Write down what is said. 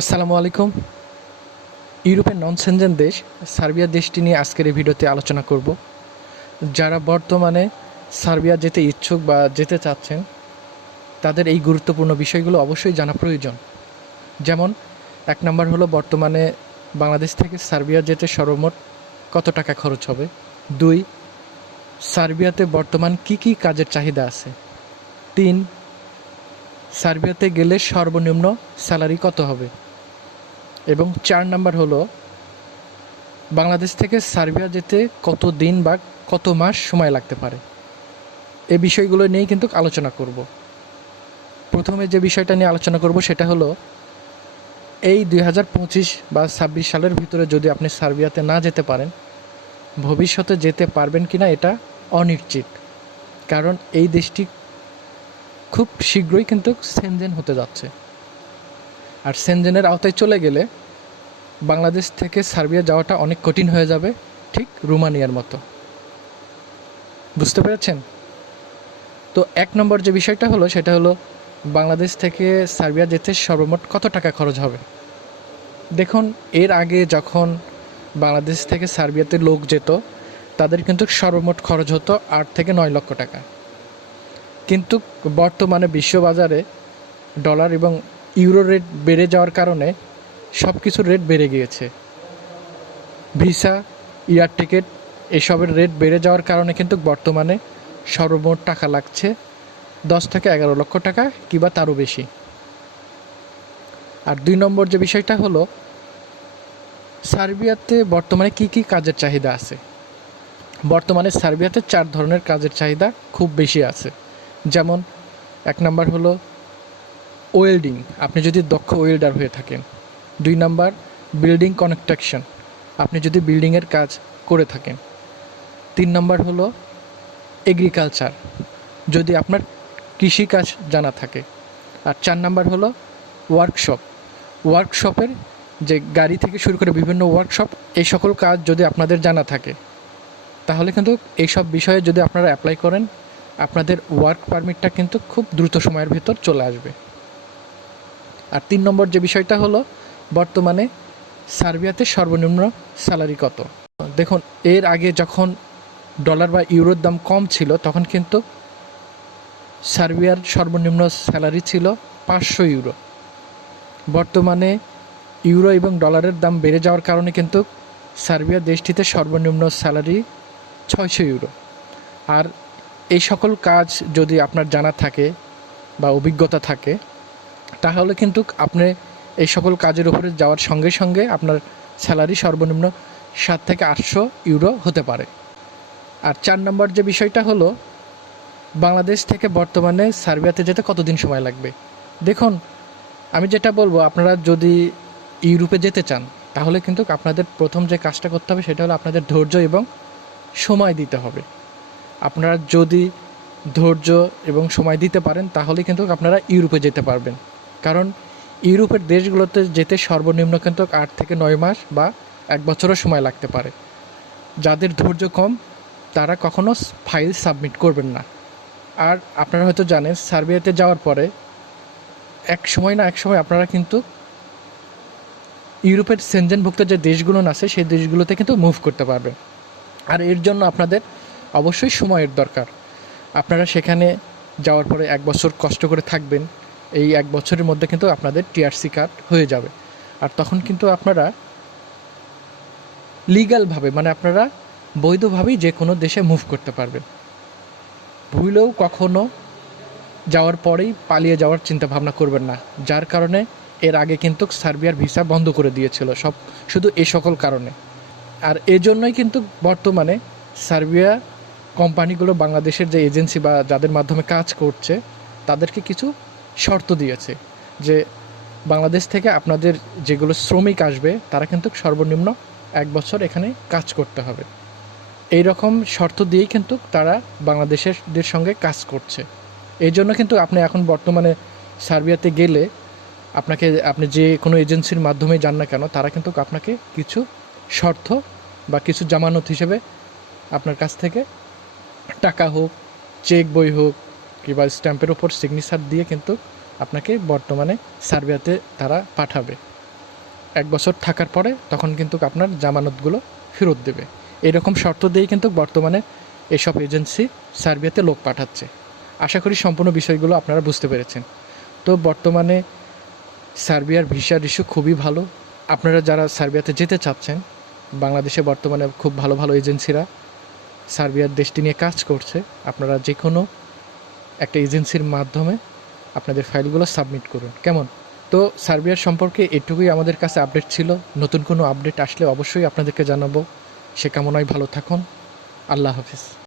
আসসালামু আলাইকুম। ইউরোপের নন সেনজেন দেশ, সার্বিয়া দেশটি নিয়ে আজকের এই ভিডিওতে আলোচনা করব। যারা বর্তমানে সার্বিয়া যেতে ইচ্ছুক বা যেতে চাচ্ছেন, তাদের এই গুরুত্বপূর্ণ বিষয়গুলো অবশ্যই জানা প্রয়োজন। যেমন, এক নম্বর হলো বর্তমানে বাংলাদেশ থেকে সার্বিয়া যেতে সর্বমোট কত টাকা খরচ হবে? দুই, সার্বিয়াতে বর্তমান কি কি কাজের চাহিদা আছে? তিন, সার্বিয়াতে গেলে সর্বনিম্ন স্যালারি কত হবে? এবং চার নাম্বার হলো, বাংলাদেশ থেকে সার্বিয়া যেতে কত দিন বা কত মাস সময় লাগতে পারে? এই বিষয়গুলো নিয়েই কিন্তু আলোচনা করব। প্রথমে যে বিষয়টা নিয়ে আলোচনা করব সেটা হলো, এই দুই হাজার পঁচিশ বা ছাব্বিশ সালের ভিতরে যদি আপনি সার্বিয়াতে না যেতে পারেন, ভবিষ্যতে যেতে পারবেন কি না এটা অনিশ্চিত। কারণ এই দেশটি খুব শীঘ্রই কিন্তু সেনজেন হতে যাচ্ছে। আর সেনজেনের আওতায় চলে গেলে বাংলাদেশ থেকে সার্বিয়া যাওয়াটা অনেক কঠিন হয়ে যাবে, ঠিক রুমানিয়ার মতো। বুঝতে পেরেছেন? তো এক নম্বর যে বিষয়টা হলো, সেটা হলো বাংলাদেশ থেকে সার্বিয়া যেতে সর্বমোট কত টাকা খরচ হবে? দেখুন, এর আগে যখন বাংলাদেশ থেকে সার্বিয়াতে লোক যেত, তাদের কিন্তু সর্বমোট খরচ হতো আট থেকে নয় লক্ষ টাকা। কিন্তু বর্তমানে বিশ্ববাজারে ডলার এবং ইউরো রেট বেড়ে যাওয়ার কারণে সব কিছুর রেট বেড়ে গিয়েছে। ভিসা, এয়ার টিকিট, এসবের রেট বেড়ে যাওয়ার কারণে কিন্তু বর্তমানে সর্বমোট টাকা লাগছে দশ থেকে এগারো লক্ষ টাকা কিংবা তারও বেশি। আর দুই নম্বর যে বিষয়টা হলো, সার্বিয়াতে বর্তমানে কি কি কাজের চাহিদা আছে? বর্তমানে সার্বিয়াতে চার ধরনের কাজের চাহিদা খুব বেশি আছে। যেমন, এক নম্বর হলো ওয়েল্ডিং, আপনি যদি দক্ষ ওয়েল্ডার হয়ে থাকেন। দুই নাম্বার, বিল্ডিং কনস্ট্রাকশন, আপনি যদি বিল্ডিংয়ের কাজ করে থাকেন। তিন নাম্বার হলো এগ্রিকালচার, যদি আপনার কৃষিকাজ জানা থাকে। আর চার নাম্বার হলো ওয়ার্কশপ, ওয়ার্কশপের যে গাড়ি থেকে শুরু করে বিভিন্ন ওয়ার্কশপ, এই সকল কাজ যদি আপনাদের জানা থাকে, তাহলে কিন্তু এইসব বিষয়ে যদি আপনারা অ্যাপ্লাই করেন, আপনাদের ওয়ার্ক পারমিটটা কিন্তু খুব দ্রুত সময়ের ভেতর চলে আসবে। আর তিন নম্বর যে বিষয়টা হলো, বর্তমানে সার্বিয়াতে সর্বনিম্ন স্যালারি কত? দেখুন, এর আগে যখন ডলার বা ইউরোর দাম কম ছিল, তখন কিন্তু সার্বিয়ার সর্বনিম্ন স্যালারি ছিল পাঁচশো ইউরো বর্তমানে ইউরো এবং ডলারের দাম বেড়ে যাওয়ার কারণে কিন্তু সার্বিয়া দেশটিতে সর্বনিম্ন স্যালারি ছয়শো ইউরো আর এই সকল কাজ যদি আপনার জানা থাকে বা অভিজ্ঞতা থাকে তাহলে কিন্তু আপনি এই সকল কাজের উপরে যাওয়ার সঙ্গে সঙ্গে আপনার স্যালারি সর্বনিম্ন সাত থেকে আটশো ইউরো হতে পারে। আর চার নম্বর যে বিষয়টা হলো, বাংলাদেশ থেকে বর্তমানে সার্বিয়াতে যেতে কতদিন সময় লাগবে? দেখুন, আমি যেটা বলব, আপনারা যদি ইউরোপে যেতে চান, তাহলে কিন্তু আপনাদের প্রথম যে কাজটা করতে হবে সেটা হলো আপনাদের ধৈর্য এবং সময় দিতে হবে। আপনারা যদি ধৈর্য এবং সময় দিতে পারেন, তাহলে কিন্তু আপনারা ইউরোপে যেতে পারবেন। কারণ ইউরোপের দেশগুলোতে যেতে সর্বনিম্ন কিন্তু আট থেকে নয় মাস বা এক বছরও সময় লাগতে পারে। যাদের ধৈর্য কম, তারা কখনো ফাইল সাবমিট করবেন না। আর আপনারা হয়তো জানেন, সার্বিয়াতে যাওয়ার পরে এক সময় না এক সময় আপনারা কিন্তু ইউরোপের সেনজেনভুক্ত যে দেশগুলো আছে, সেই দেশগুলোতে কিন্তু মুভ করতে পারবেন। আর এর জন্য আপনাদের অবশ্যই সময়ের দরকার। আপনারা সেখানে যাওয়ার পরে এক বছর কষ্ট করে থাকবেন। এই এক বছরের মধ্যে কিন্তু আপনাদের টিআরসি কার্ড হয়ে যাবে। আর তখন কিন্তু আপনারা লিগ্যালভাবে মানে আপনারা বৈধভাবেই যে কোনো দেশে মুভ করতে পারবেন। ভুলেও কখনো যাওয়ার পরেই পালিয়ে যাওয়ার চিন্তা ভাবনা করবেন না। যার কারণে এর আগে কিন্তু সার্বিয়ার ভিসা বন্ধ করে দিয়েছিল, সব শুধু এ সকল কারণে। আর এজন্যই কিন্তু বর্তমানে সার্বিয়া কোম্পানিগুলো বাংলাদেশের যে এজেন্সি বা যাদের মাধ্যমে কাজ করছে, তাদেরকে কিছু শর্ত দিয়েছে যে বাংলাদেশ থেকে আপনাদের যেগুলো শ্রমিক আসবে, তারা কিন্তু সর্বনিম্ন এক বছর এখানে কাজ করতে হবে। এই রকম শর্ত দিয়েই কিন্তু তারা বাংলাদেশেরদের সঙ্গে কাজ করছে। এই জন্য কিন্তু আপনি এখন বর্তমানে সার্বিয়াতে গেলে আপনাকে, আপনি যে কোনো এজেন্সির মাধ্যমে যান না কেন, তারা কিন্তু আপনাকে কিছু শর্ত বা কিছু জামানত হিসেবে আপনার কাছ থেকে টাকা হোক, চেক বই হোক কিংবা স্ট্যাম্পের ওপর সিগনেচার দিয়ে কিন্তু আপনাকে বর্তমানে সার্বিয়াতে তারা পাঠাবে। এক বছর থাকার পরে তখন কিন্তু আপনার জামানতগুলো ফেরত দেবে। এরকম শর্ত দিয়েই কিন্তু বর্তমানে এসব এজেন্সি সার্বিয়াতে লোক পাঠাচ্ছে। আশা করি সম্পূর্ণ বিষয়গুলো আপনারা বুঝতে পেরেছেন। তো বর্তমানে সার্বিয়ার ভিসার ইস্যু খুবই ভালো। আপনারা যারা সার্বিয়াতে যেতে চাচ্ছেন, বাংলাদেশে বর্তমানে খুব ভালো ভালো এজেন্সিরা সার্বিয়ার দেশটি নিয়ে কাজ করছে। আপনারা যে কোনো একটা এজেন্সির মাধ্যমে আপনাদের ফাইলগুলো সাবমিট করুন। কেমন? তো সার্বিয়ার সম্পর্কে এটুকুই আমাদের কাছে আপডেট ছিল। নতুন কোনো আপডেট আসলে অবশ্যই আপনাদেরকে জানাব। সে কামনায় ভালো থাকুন। আল্লাহ হাফিজ।